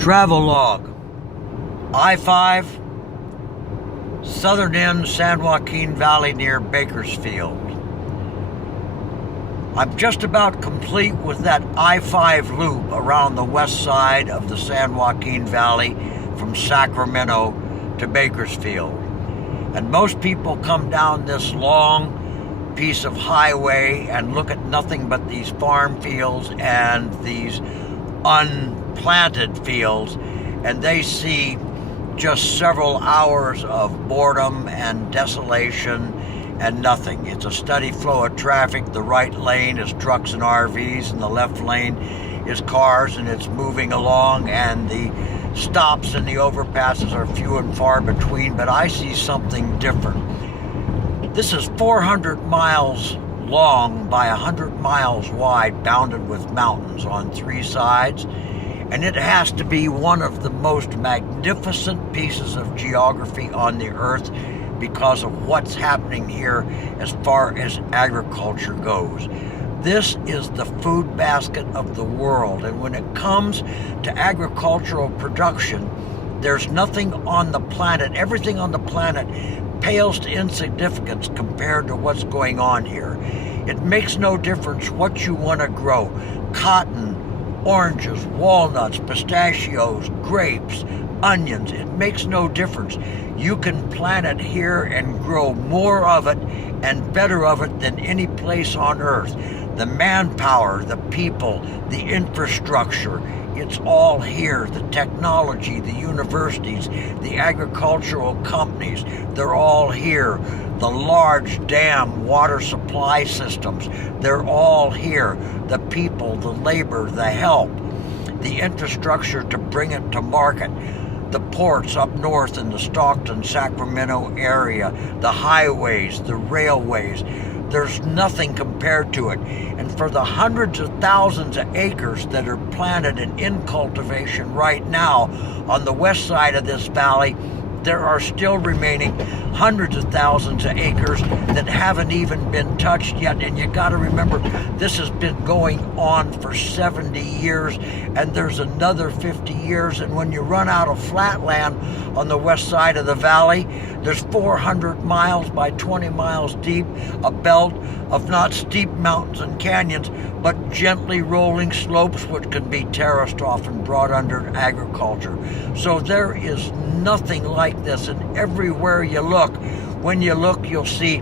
Travel log. I-5, southern end, San Joaquin Valley near Bakersfield. I'm just about complete with that I-5 loop around the west side of the San Joaquin Valley from Sacramento to Bakersfield. And most people come down this long piece of highway and look at nothing but these farm fields and these unplanted fields, and they see just several hours of boredom and desolation and nothing. It's a steady flow of traffic. The right lane is trucks and RVs, and the left lane is cars, and it's moving along, and the stops and the overpasses are few and far between, but I see something different. This is 400 miles long by 100 miles wide, bounded with mountains on three sides, and it has to be one of the most magnificent pieces of geography on the earth because of what's happening here as far as agriculture goes. This is the food basket of the world, and when it comes to agricultural production, there's nothing on the planet, everything on the planet pales to insignificance compared to what's going on here. It makes no difference what you want to grow. Cotton, oranges, walnuts, pistachios, grapes, onions, it makes no difference. You can plant it here and grow more of it and better of it than any place on earth. The manpower, the people, the infrastructure, it's all here. The technology, the universities, the agricultural companies, they're all here. The large dam water supply systems, they're all here. The people, the labor, the help, the infrastructure to bring it to market. The ports up north in the Stockton, Sacramento area, the highways, the railways, there's nothing compared to it. And for the hundreds of thousands of acres that are planted and in cultivation right now on the west side of this valley, there are still remaining hundreds of thousands of acres that haven't even been touched yet. And you got to remember, this has been going on for 70 years, and there's another 50 years. And when you run out of flat land on the west side of the valley, there's 400 miles by 20 miles deep, a belt of not steep mountains and canyons, but gently rolling slopes which can be terraced off and brought under agriculture. So there is nothing like this, and everywhere you look, when you look, you'll see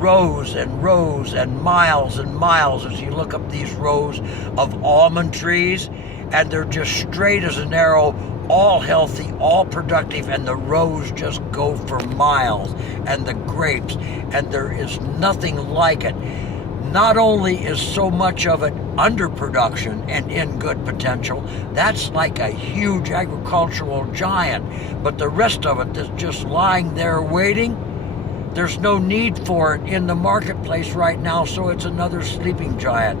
rows and rows and miles as you look up these rows of almond trees, and they're just straight as an arrow, all healthy, all productive, and the rows just go for miles, and the grapes, and there is nothing like it. Not only is so much of it under production and in good potential, that's like a huge agricultural giant, but the rest of it that's just lying there waiting, there's no need for it in the marketplace right now, so it's another sleeping giant.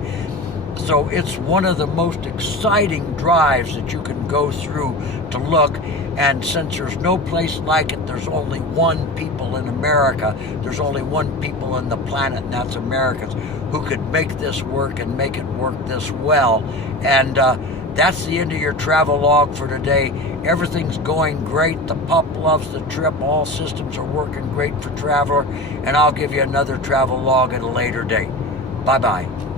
So it's one of the most exciting drives that you can go through to look, and since there's no place like it, there's only one people in America, there's only one people on the planet, and that's Americans, who could make this work and make it work this well. And that's the end of your travel log for today. Everything's going great. The pup loves the trip. All systems are working great for Traveler, and I'll give you another travel log at a later date. Bye-bye.